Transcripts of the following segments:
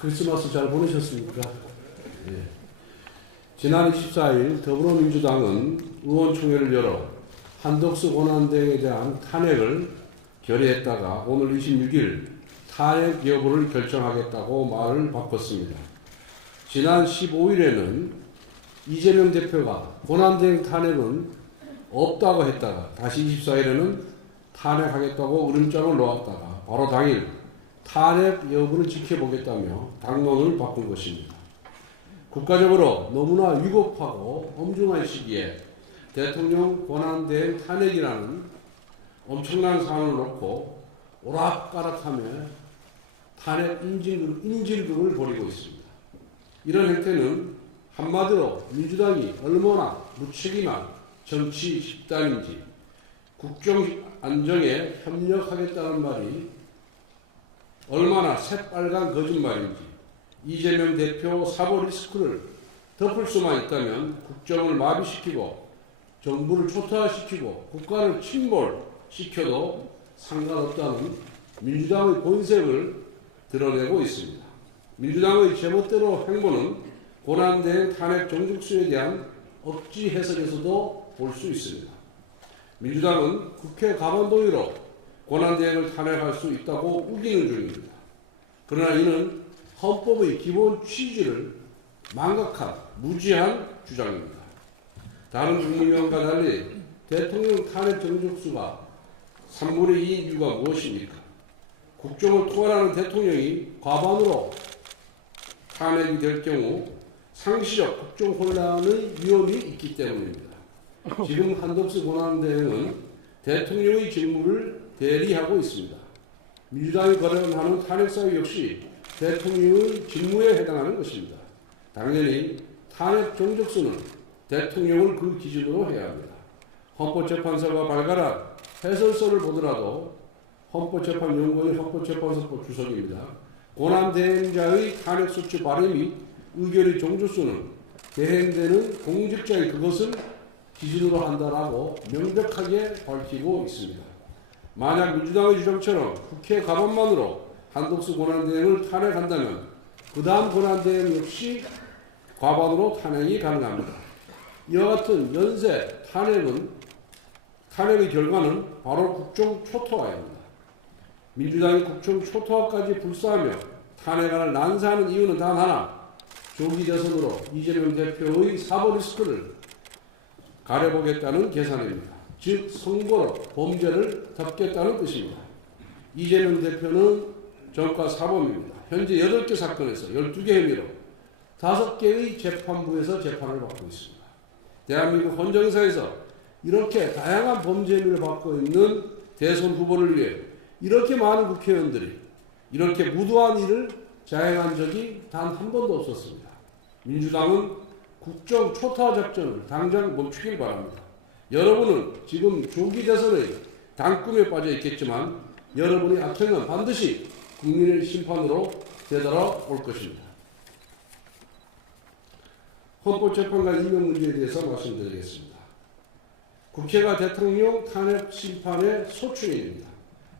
크리스마스 잘 보내셨습니까? 예. 지난 24일 더불어민주당은 의원총회를 열어 한덕수 권한대행에 대한 탄핵을 결의했다가 오늘 26일 탄핵 여부를 결정하겠다고 말을 바꿨습니다. 지난 15일에는 이재명 대표가 권한대행 탄핵은 없다고 했다가 다시 24일에는 탄핵하겠다고 으름장을 놓았다가 바로 당일 탄핵 여부를 지켜보겠다며 당론을 바꾼 것입니다. 국가적으로 너무나 위급하고 엄중한 시기에 대통령 권한대행 탄핵이라는 엄청난 사안을 놓고 오락가락하며 탄핵 인질극을 벌이고 있습니다. 이런 행태는 한마디로 민주당이 얼마나 무책임한 정치 집단인지 국정 안정에 협력하겠다는 말이 얼마나 새빨간 거짓말인지 이재명 대표 사보 리스크를 덮을 수만 있다면 국정을 마비시키고 정부를 초토화시키고 국가를 침몰시켜도 상관없다는 민주당의 본색을 드러내고 있습니다. 민주당의 제멋대로 행보는 권한대행 탄핵 정족수에 대한 억지 해석에서도 볼 수 있습니다. 민주당은 국회 가반동의로 권한대행을 탄핵할 수 있다고 우기는 중입니다. 그러나 이는 헌법의 기본 취지를 망각한 무지한 주장입니다. 다른 국민의원과 달리 대통령 탄핵 정족수가 3분의 2인 이유가 무엇입니까? 국정을 통할하는 대통령이 과반으로 탄핵이 될 경우 상시적 국정 혼란의 위험이 있기 때문입니다. 지금 한덕수 권한대행은 대통령의 직무를 대리하고 있습니다. 민주당이 거론하는 탄핵사유 역시 대통령의 직무에 해당하는 것입니다. 당연히 탄핵 정족수는 대통령을 그 기준으로 해야 합니다. 헌법재판소가 발간한 해설서를 보더라도 헌법재판연구원의 헌법재판소법 주석입니다. 권한대행자의 탄핵소추 발의 및 의결의 정족수는 대행되는 공직자의 그것을 기준으로 한다라고 명백하게 밝히고 있습니다. 만약 민주당의 주장처럼 국회 가반만으로 한덕수 권한대행을 탄핵한다면 그 다음 권한대행 역시 과반으로 탄핵이 가능합니다. 이와 같은 연쇄 탄핵의 결과는 바로 국정 초토화입니다. 민주당이 국정 초토화까지 불사하며 탄핵안을 난사하는 이유는 단 하나, 조기 대선으로 이재명 대표의 사보 리스크를 가려보겠다는 계산입니다. 즉 선거로 범죄를 덮겠다는 뜻입니다. 이재명 대표는 전과 사범입니다. 현재 8개 사건에서 12개 혐의로 5개의 재판부에서 재판을 받고 있습니다. 대한민국 헌정사에서 이렇게 다양한 범죄 혐의를 받고 있는 대선 후보를 위해 이렇게 많은 국회의원들이 이렇게 무도한 일을 자행한 적이 단 한 번도 없었습니다. 민주당은 국정 초토화 작전을 당장 멈추길 바랍니다. 여러분은 지금 조기 대선의 단꿈에 빠져 있겠지만 여러분의 악행은 반드시 국민의 심판으로 되돌아올 것입니다. 헌법재판관 임명 문제에 대해서 말씀드리겠습니다. 국회가 대통령 탄핵 심판의 소추인입니다.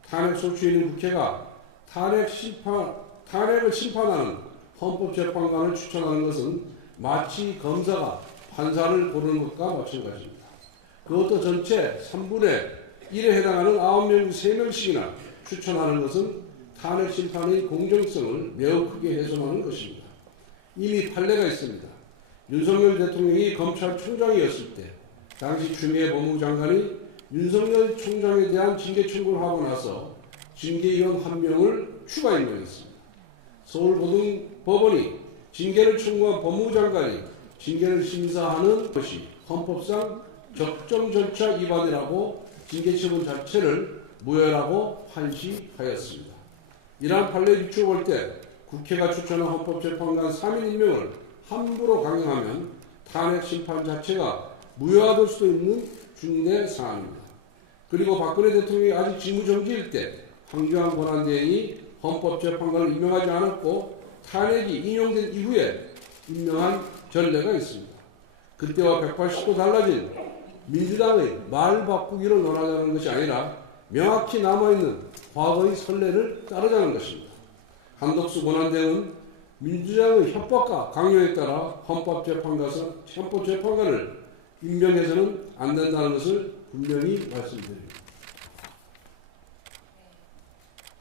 탄핵 소추인인 국회가 탄핵을 심판하는 헌법재판관을 추천하는 것은 마치 검사가 판사를 고르는 것과 마찬가지입니다. 그것도 전체 3분의 1에 해당하는 9명, 3명씩이나 추천하는 것은 탄핵 심판의 공정성을 매우 크게 훼손하는 것입니다. 이미 판례가 있습니다. 윤석열 대통령이 검찰총장이었을 때 당시 추미애 법무부 장관이 윤석열 총장에 대한 징계 청구를 하고 나서 징계위원 1명을 추가 임명했습니다. 서울고등법원이 징계를 청구한 법무부 장관이 징계를 심사하는 것이 헌법상 적정 절차 위반이라고 징계 처분 자체를 무효라고 판시하였습니다. 이러한 판례에 비추어 볼 때 국회가 추천한 헌법재판관 3인 임명을 함부로 강행하면 탄핵 심판 자체가 무효화될 수도 있는 중대 사안입니다. 그리고 박근혜 대통령이 아직 직무정지일 때 황교안 권한대행이 헌법재판관을 임명하지 않았고 탄핵이 인용된 이후에 임명한 전례가 있습니다. 그때와 180도 달라진 민주당의 말 바꾸기를 논하자는 것이 아니라 명확히 남아있는 과거의 선례를 따르자는 것입니다. 한덕수 권한대행은 민주당의 협박과 강요에 따라 헌법재판관을 임명해서는 안 된다는 것을 분명히 말씀드립니다.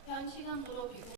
현 시간으로